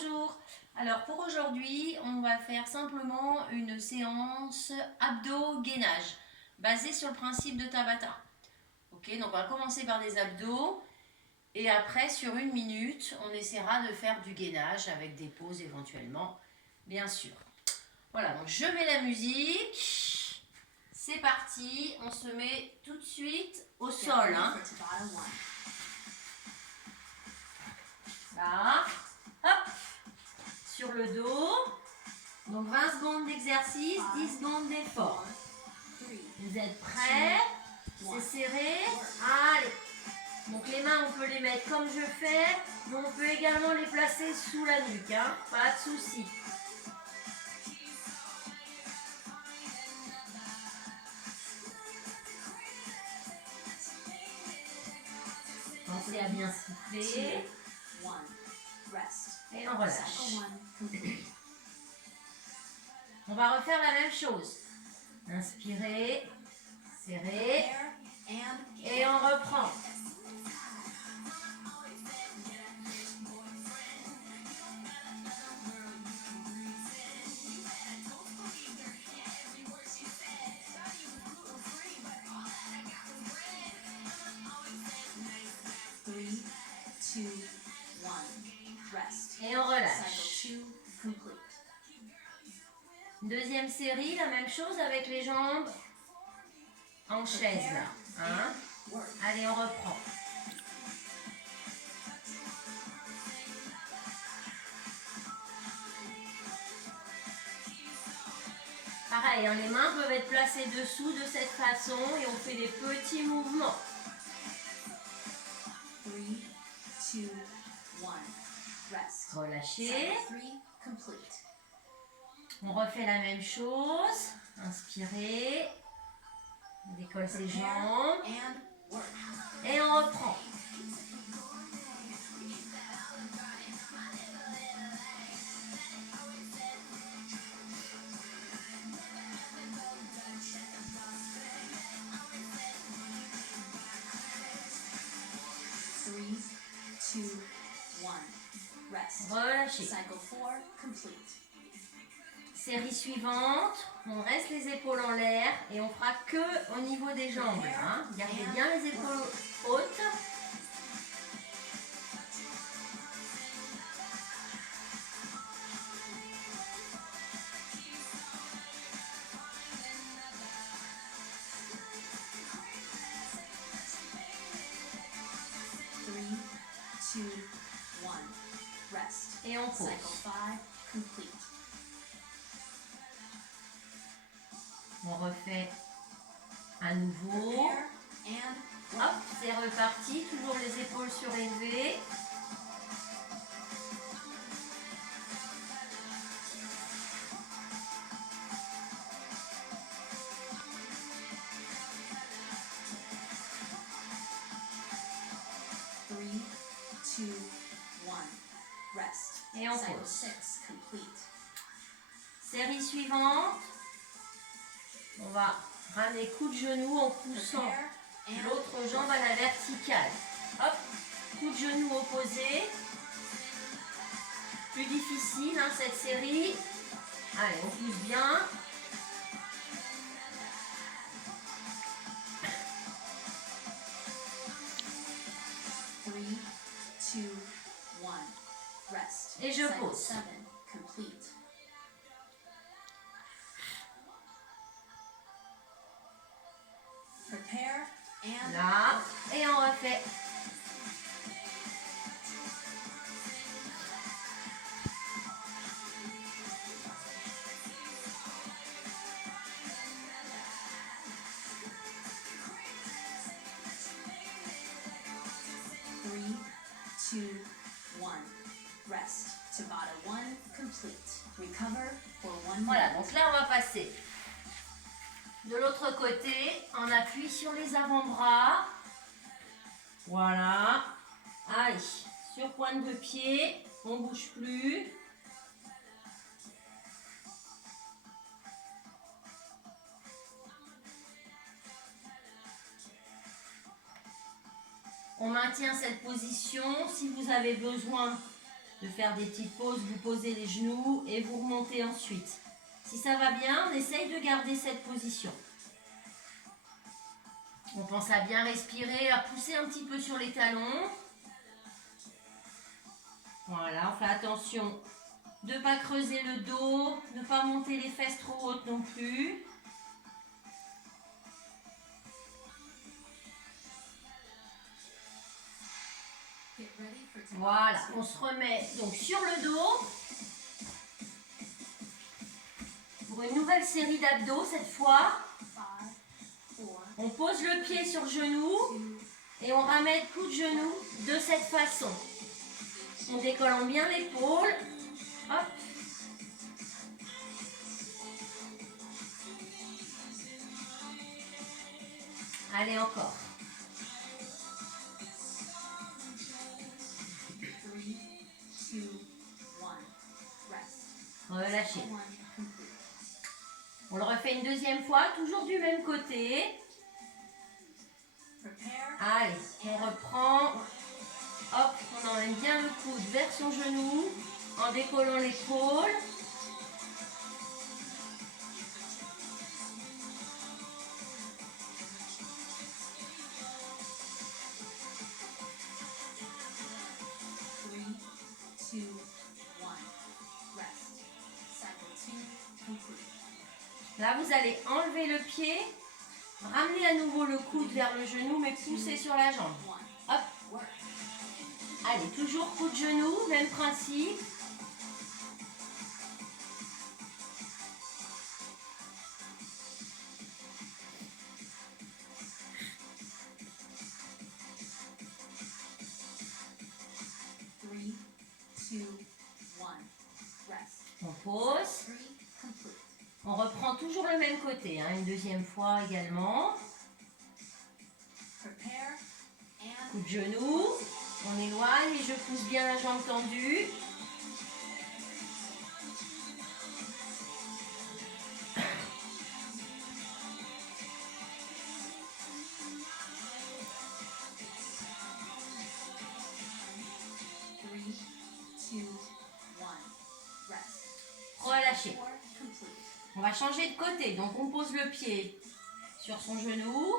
Bonjour. Alors pour aujourd'hui, on va faire simplement une séance abdos-gainage basée sur le principe de Tabata. Ok, donc on va commencer par des abdos et après sur 1 minute, on essaiera de faire du gainage avec des pauses éventuellement, bien sûr. Voilà, donc je mets la musique. C'est parti, on se met tout de suite au sol. Hein. Là, hop, sur le dos. Donc 20 secondes d'exercice, 10 secondes d'effort. Vous êtes prêts? C'est serré? Allez. Donc les mains, on peut les mettre comme je fais, mais on peut également les placer sous la nuque. Hein. Pas de souci. Pensez à bien souffler. Et on relâche. On va refaire la même chose. Inspirez, serrez, et on reprend. Et on relâche. Deuxième série, la même chose avec les jambes en chaise là. Hein? Allez, on reprend. Pareil, hein, les mains peuvent être placées dessous de cette façon et on fait des petits mouvements. 3, 2, 1, rest. Relâchez. On refait la même chose. Inspirez. On décolle ses jambes. Et on reprend. Relâchez. Série suivante, on reste les épaules en l'air et on fera que au niveau des jambes. Hein. Gardez bien les épaules hautes. Et on pose. On refait à nouveau. Hop, c'est reparti. Toujours les épaules surélevées. Et on pose. Série suivante. On va ramener coup de genou en poussant l'autre jambe à la verticale. Hop, coup de genou opposé. Plus difficile hein, cette série. Allez, on pousse bien. Et je pose. Là, et on refait. Voilà, donc là on va passer de l'autre côté, on appuie sur les avant-bras. Voilà. Allez, sur pointe de pied, on ne bouge plus. On maintient cette position. Si vous avez besoin de faire des petites pauses, vous posez les genoux et vous remontez ensuite. Si ça va bien, on essaye de garder cette position. On pense à bien respirer, à pousser un petit peu sur les talons. Voilà, on fait attention de ne pas creuser le dos, de ne pas monter les fesses trop hautes non plus. Voilà, on se remet donc sur le dos pour une nouvelle série d'abdos cette fois. On pose le pied sur le genou et on ramène coup de genou de cette façon. En décollant bien l'épaule. Hop. Allez, encore. Relâchez. On le refait une deuxième fois, toujours du même côté. Allez, on reprend. Hop, on emmène bien le coude vers son genou en décollant l'épaule. Là, vous allez enlever le pied, ramener à nouveau le coude vers le genou, mais pousser sur la jambe. Hop. Allez, toujours coup de genou, même principe. On pose. On reprend toujours le même côté, hein, une deuxième fois également. Coup de genou. On éloigne et je pousse bien la jambe tendue. Relâchez. On va changer de côté, donc on pose le pied sur son genou.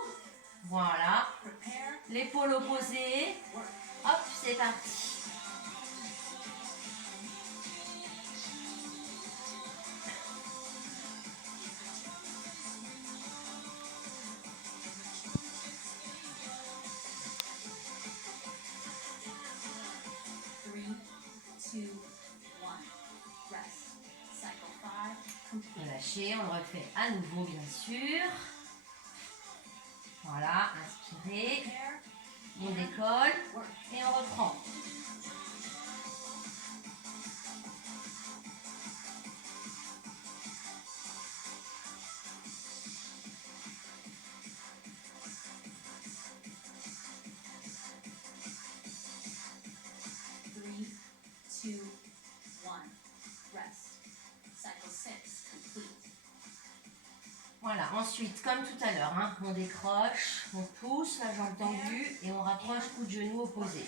Voilà. L'épaule opposée. Hop, c'est parti. Relâchez, on le refait à nouveau bien sûr. Voilà, inspirez. On décolle et on reprend. Voilà, ensuite, comme tout à l'heure, hein, on décroche, on pousse la jambe tendue et on rapproche coup de genou opposé.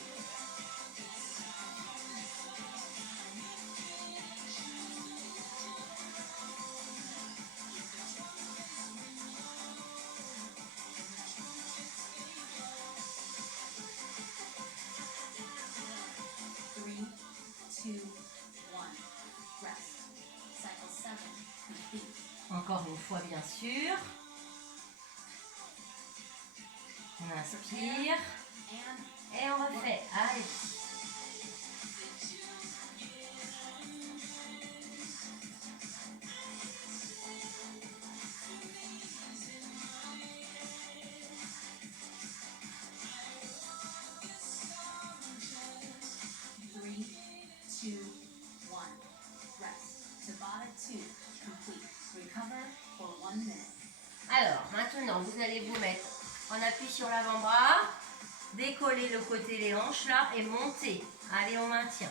Encore une fois, bien sûr. On inspire. Et on refait. Allez. Alors, maintenant, vous allez vous mettre en appui sur l'avant-bras, décoller le côté des hanches là et monter. Allez, on maintient.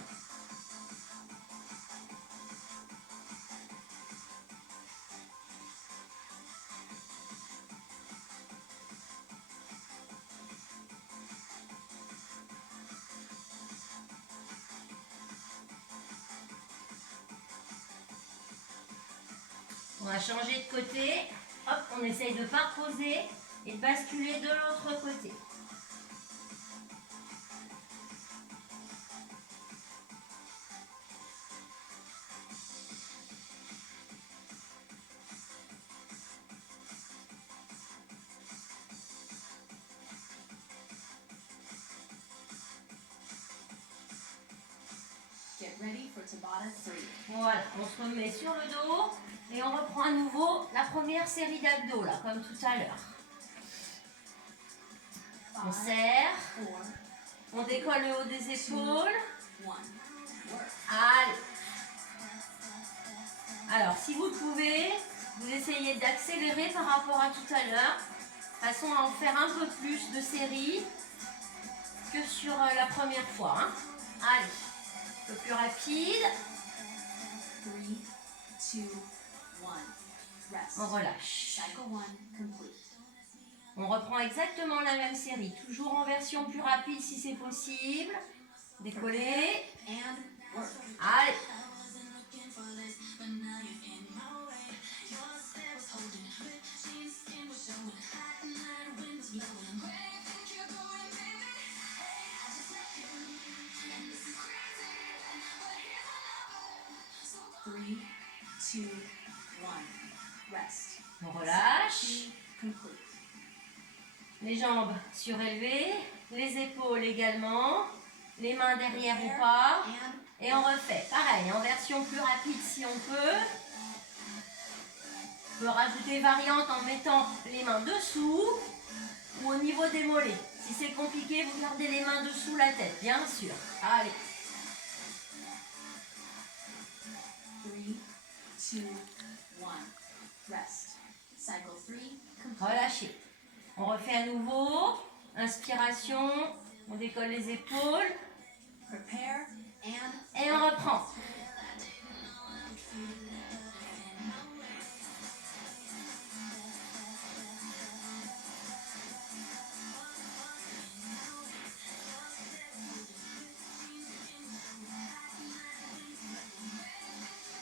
On va changer de côté. Hop, on essaye de ne pas reposer et de basculer de l'autre côté. Voilà, on se remet sur le dos et on reprend à nouveau la première série d'abdos, là, comme tout à l'heure. On serre, on décolle le haut des épaules. Allez. Alors, si vous le pouvez, vous essayez d'accélérer par rapport à tout à l'heure, de façon à en faire un peu plus de séries que sur la première fois. Hein. Allez, un peu plus rapide. 3, 2, 1. Rest. On relâche. Cycle 1 complete. On reprend exactement la même série, toujours en version plus rapide si c'est possible. Décoller. And work. Allez. Three, two, one. Rest. On relâche. Complete. Les jambes surélevées, les épaules également, les mains derrière ou pas. Et on refait. Pareil, en version plus rapide si on peut. On peut rajouter variante en mettant les mains dessous ou au niveau des mollets. Si c'est compliqué, vous gardez les mains dessous la tête, bien sûr. Allez. 3, 2, 1. Rest. Cycle 3 complete. Relâchez. On refait à nouveau. Inspiration. On décolle les épaules. Prepare and Et on reprend.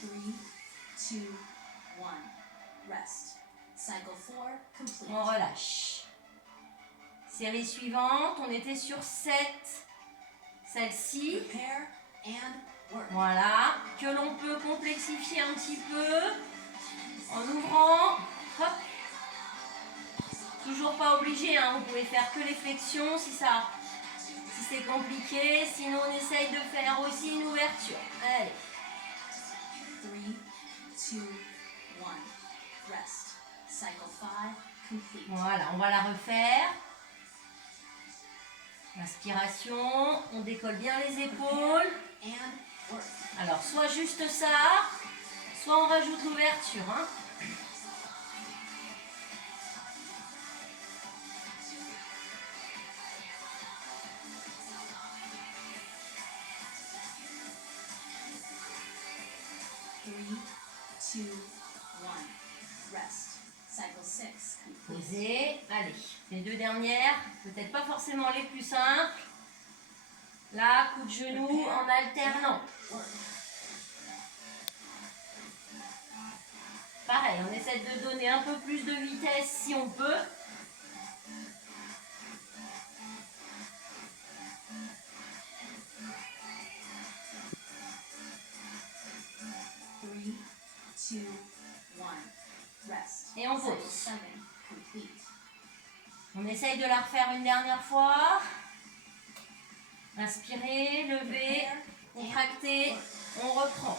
Three, two, one. Rest. Cycle 4 complete. On relâche. Série suivante. On était sur 7. Celle-ci. Prepare and work. Voilà, que l'on peut complexifier un petit peu en ouvrant. Hop. Toujours pas obligé, hein, vous pouvez faire que les flexions si c'est compliqué. Sinon, on essaye de faire aussi une ouverture. Allez. 3, 2, 1. Rest. Cycle 5 complete. Voilà, on va la refaire. Inspiration, on décolle bien les épaules. And work. Alors, soit juste ça, soit on rajoute l'ouverture. Hein. Three, two, one. Rest. Cycle 6 complete. Posez. Allez, les deux dernières, peut-être pas forcément les plus simples. Là, coup de genou en alternant. Pareil, on essaie de donner un peu plus de vitesse si on peut. Three, two, one. Rest. Et on Cycle pose. 7 complete. On essaye de la refaire une dernière fois. Inspirez, levez, contractez, on reprend.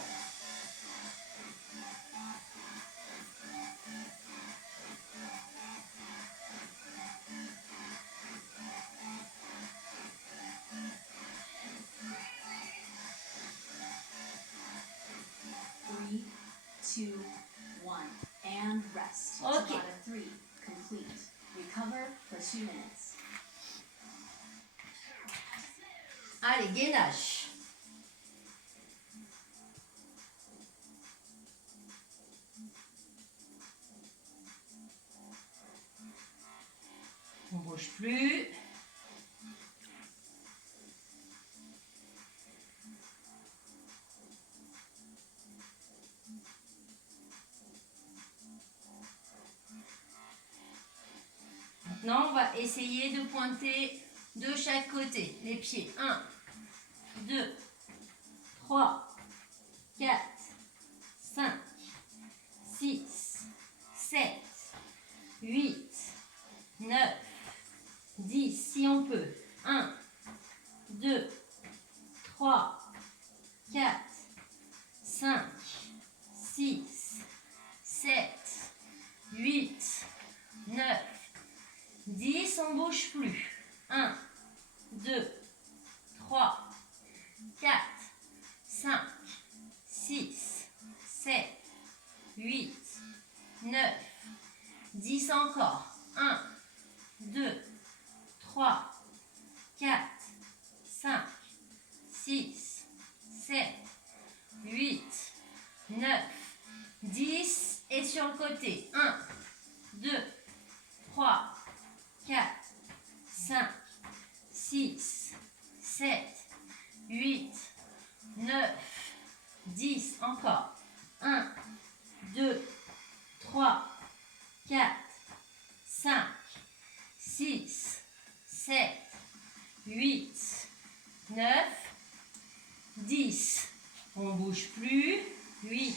Three, two, one. And rest. Okay. Tabata 3 complete. Recover for 2 minutes. Allez, gainage. On bouge plus. essayer de pointer de chaque côté les pieds. 1, 2, 3, 4, 5, 6, 7, 8, 9, 10, si on peut. 1, 2, 3, 4, 5, 6, 7, 8, 9, 10, on ne bouge plus. 1, 2, 3, 4, 5, 6, 7, 8, 9, 10 encore. 1, 2, 3, 4, 5, 6, 7, 8, 9, 10 et sur le côté. 1, 2, 3, 4, 5, 6, 7, 8, 9, 10 encore. 1, 2, 3, 4, 5, 6, 7, 8, 9, 10. On ne bouge plus. 8,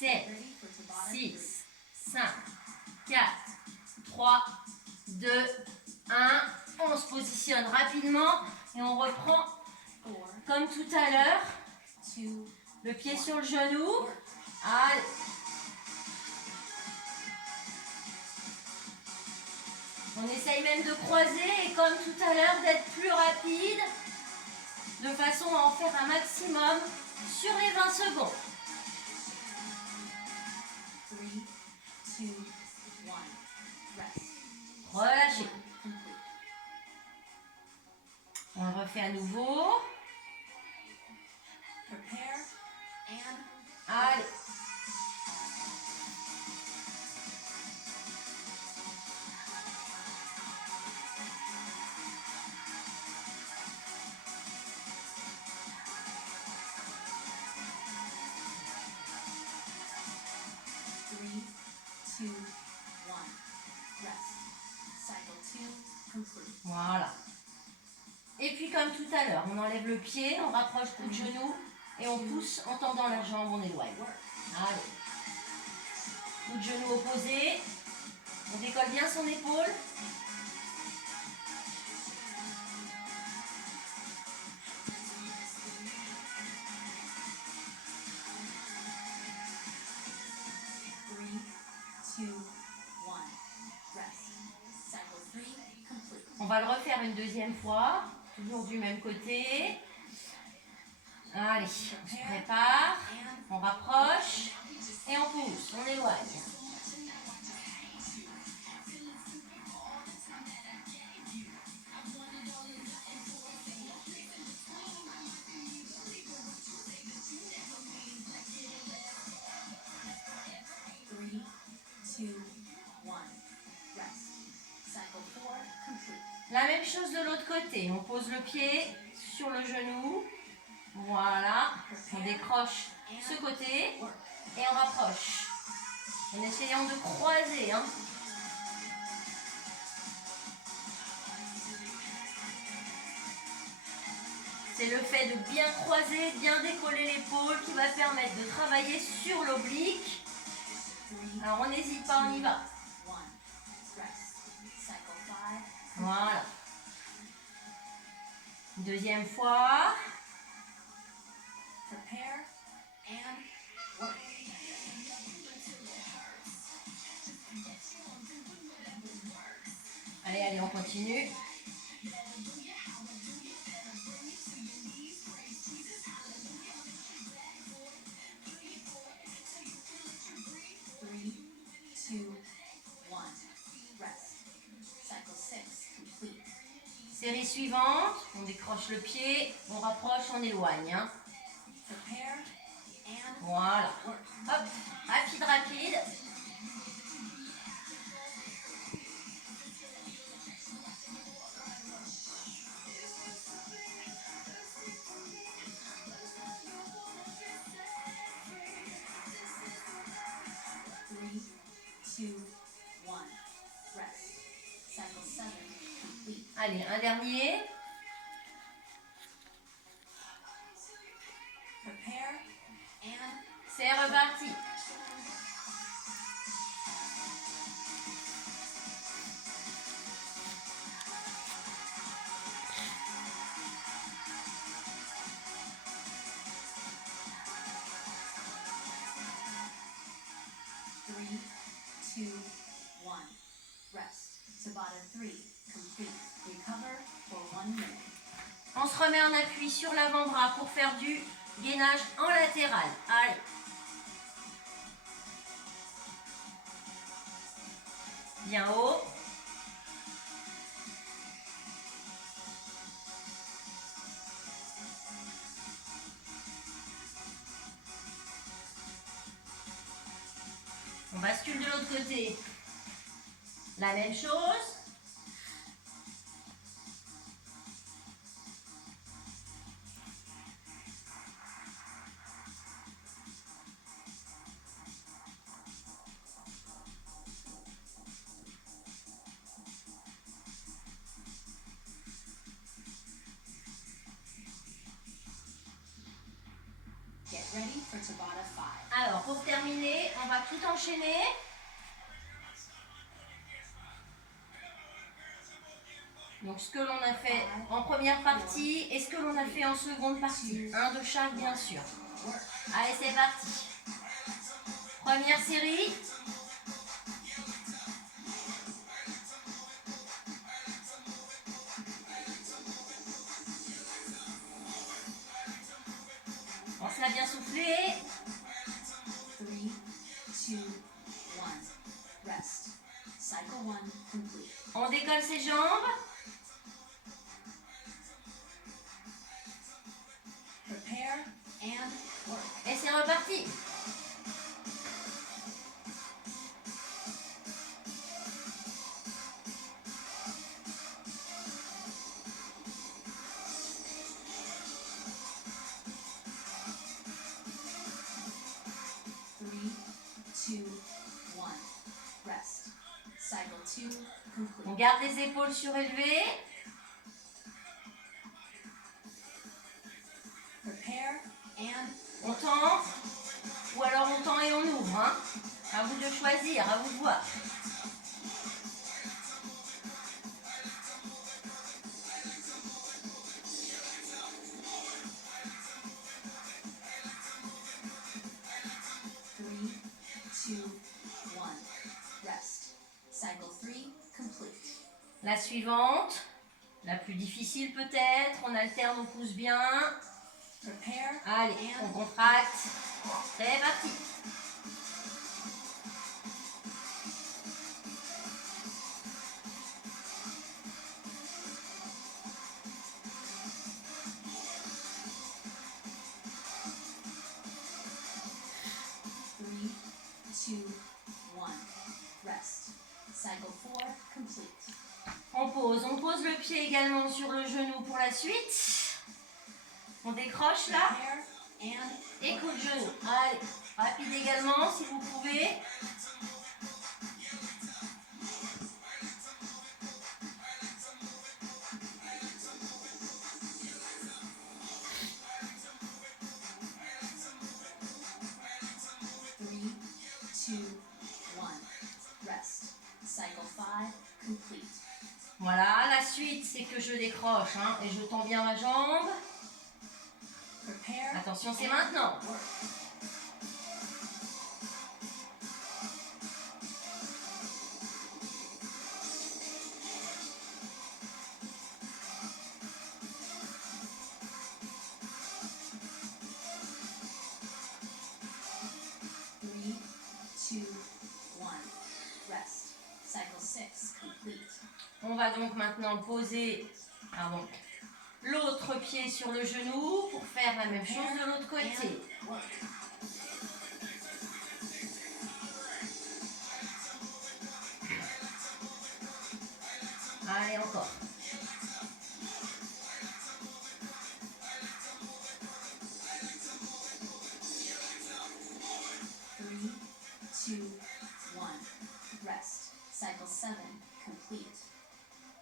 7, 6, 5, 4, 3, 2, 1. On se positionne rapidement et on reprend comme tout à l'heure. Le pied sur le genou. Allez. On essaye même de croiser et comme tout à l'heure d'être plus rapide de façon à en faire un maximum sur les 20 secondes. 3, 2, 1, rest. Relâchez. On refait à nouveau. Prepare and Allez. Three, two, one. Rest. Cycle 2 complete. Voilà. Et puis comme tout à l'heure, on enlève le pied, on rapproche le genou et on pousse en tendant la jambe, on éloigne. Allez. Coup de genou opposé. On décolle bien son épaule. Three, two, one. Rest. Cycle 3 complete. On va le refaire une deuxième fois, toujours du même côté. Allez, on se prépare, on rapproche et on pousse, on éloigne. Three, two, one. Rest. Cycle 4 complete. La même chose de l'autre côté, on pose le pied sur le genou. Voilà, on décroche ce côté et on rapproche. En essayant de croiser. Hein. C'est le fait de bien croiser, bien décoller l'épaule qui va permettre de travailler sur l'oblique. Alors on n'hésite pas, on y va. Voilà. Deuxième fois. Prepare and work. Allez, allez, on continue. Three, two, one. Rest. Cycle 6 complete. Série suivante, on décroche le pied, on rapproche, on éloigne. Hein. Prepare and Voilà. work. Hop, rapide, rapide. Three, two, one. Rest. Cycle 7 Allez, un dernier. Prepare and C'est reparti. three, two, one. Rest. Tabata 3. Complete. Recover for 1 minute. On se remet en appui sur l'avant-bras pour faire du gainage en latéral. Allez. Bien haut. On bascule de l'autre côté. La même chose. Get ready for Tabata 5. Alors, pour terminer, on va tout enchaîner. Donc, ce que l'on a fait en première partie et ce que l'on a fait en seconde partie. Un de chaque, bien sûr. Allez, c'est parti. Première série. On se l'a bien soufflé. 3, 2, 1. Rest. Cycle 1 complete. On décolle ses jambes. Prepare and work. Et c'est reparti. Three, two, one. Rest. Cycle 2 complete. On garde les épaules surélevées. Prepare and On tend. Ou alors on tend et on ouvre. Hein. À vous de choisir, à vous de voir. Three, two, one. Rest. Cycle 3 complete. La suivante, la plus difficile peut-être. On alterne, on pousse bien. Prepare Allez, on and contracte. C'est parti. three, two, one. Rest. Cycle 4 complete. On pose le pied également sur le genou pour la suite. On décroche là Prepare and et coup de genou. Allez, rapide également si vous pouvez. three, two, one. Rest. Cycle 5 complete. Voilà, la suite c'est que je décroche hein, et je tends bien ma jambe. Prepare. Attention, c'est maintenant. Work. Three, two, one. Rest. Cycle 6 complete. On va donc maintenant poser l'autre pied sur le genou pour faire la même chose de l'autre côté. And work. Allez, encore. Three, two, one. Rest. Cycle 7 complete.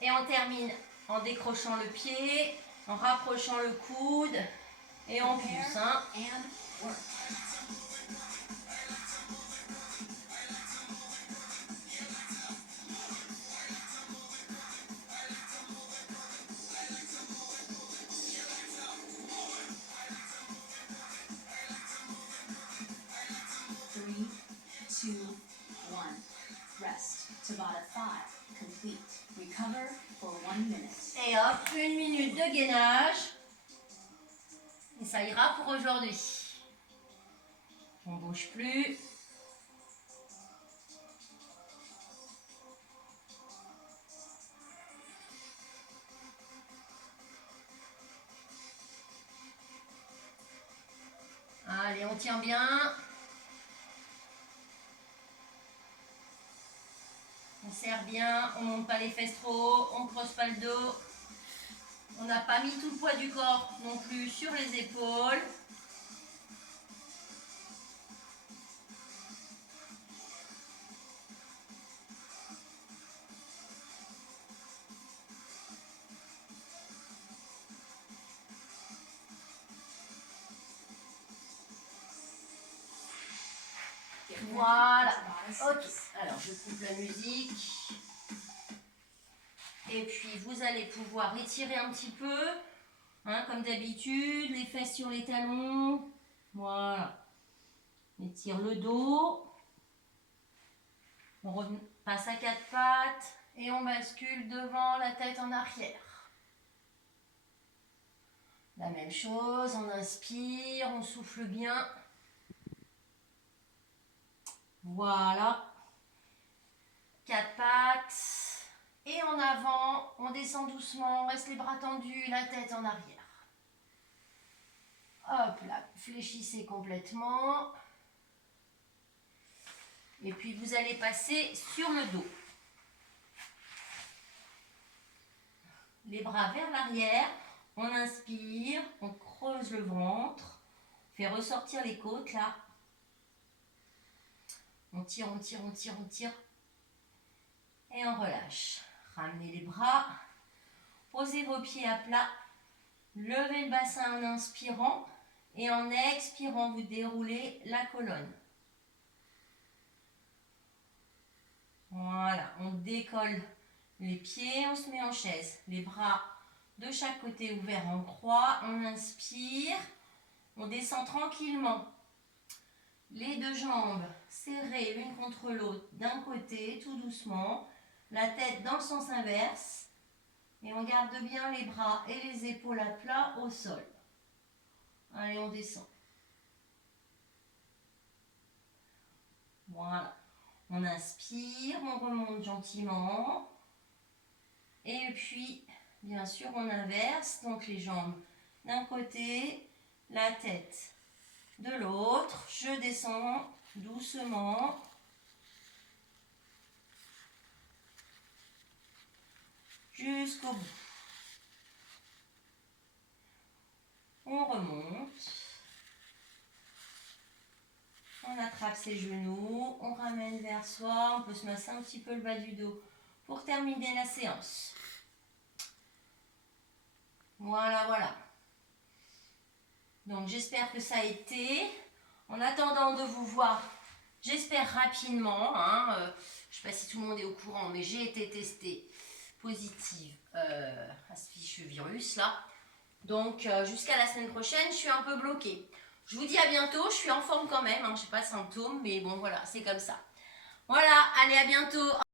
Et on termine en décrochant le pied, en rapprochant le coude et on pousse. Hein. And work. 3, 2, 1. Rest. Tabata 5. Complete. Recover for 1 minute. Et hop, 1 minute de gainage. Et ça ira pour aujourd'hui. On ne bouge plus. Allez, on tient bien. On serre bien, on ne monte pas les fesses trop haut, on ne creuse pas le dos. On n'a pas mis tout le poids du corps non plus sur les épaules. Voilà. Ok. Alors, je coupe la musique. Et puis, vous allez pouvoir étirer un petit peu. Hein, comme d'habitude, les fesses sur les talons. Voilà. On étire le dos. On passe à 4 pattes. Et on bascule devant, la tête en arrière. La même chose, on inspire, on souffle bien. Voilà. 4 pattes. Et en avant, on descend doucement, on reste les bras tendus, la tête en arrière. Hop là, fléchissez complètement. Et puis vous allez passer sur le dos. Les bras vers l'arrière, on inspire, on creuse le ventre, on fait ressortir les côtes là. On tire, on tire, on tire, on tire. Et on relâche. Ramenez les bras. Posez vos pieds à plat. Levez le bassin en inspirant. Et en expirant, vous déroulez la colonne. Voilà, on décolle les pieds, on se met en chaise. Les bras de chaque côté ouverts en croix. On inspire. On descend tranquillement. Les deux jambes serrées l'une contre l'autre d'un côté, tout doucement. La tête dans le sens inverse. Et on garde bien les bras et les épaules à plat au sol. Allez, on descend. Voilà. On inspire, on remonte gentiment. Et puis, bien sûr, on inverse. Donc, les jambes d'un côté, la tête de l'autre. Je descends doucement. Jusqu'au bout. On remonte. On attrape ses genoux. On ramène vers soi. On peut se masser un petit peu le bas du dos pour terminer la séance. Voilà, voilà. Donc, j'espère que ça a été. En attendant de vous voir, j'espère rapidement. Je ne sais pas si tout le monde est au courant, mais j'ai été testée positive à ce fichu virus là. Donc jusqu'à la semaine prochaine, je suis un peu bloquée. Je vous dis à bientôt, je suis en forme quand même, je n'ai pas de symptômes, mais bon voilà, c'est comme ça. Voilà, allez à bientôt.